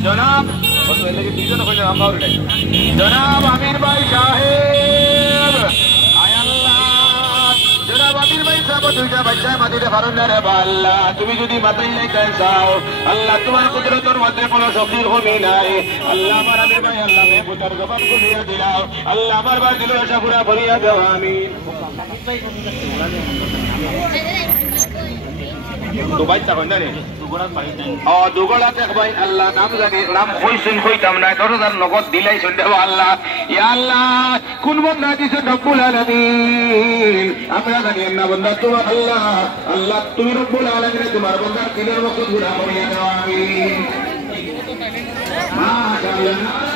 जनाब जनाब आमिर भाई साहेब जनाब आमिर भाई साहब दुईटा বাচ্চা মাটিতে ফারুন না রে আল্লাহ তুমি যদি মাথায় লাইতে চাও আল্লাহ তোমার কুদরতের মধ্যে কোনো শক্তির কমি নাই আল্লাহ আমার আমির ভাই আল্লাহ মে পুত্র জবান খুলিয়া দিলাও আল্লাহ আমার ভাই দিল আশা পুরা ভরিয়া দাও আমিন তো ভাই তা কইনা রে দুগড়া দেখ ভাই আল্লাহ নাম জানি নাম কইছেন কইতাম না 10000 নগদ দিলাইছেন দেব আল্লাহ ইয়া আল্লাহ কোন বন্দা দিছেন রব্বুল আলামিন আমরা জানি না বন্দা তোমার আল্লাহ আল্লাহ তুমি রব্বুল আলামিন তোমার বন্দার দিলের মকসদ পুরা করিয়া দাও আমিন মাশাআল্লাহ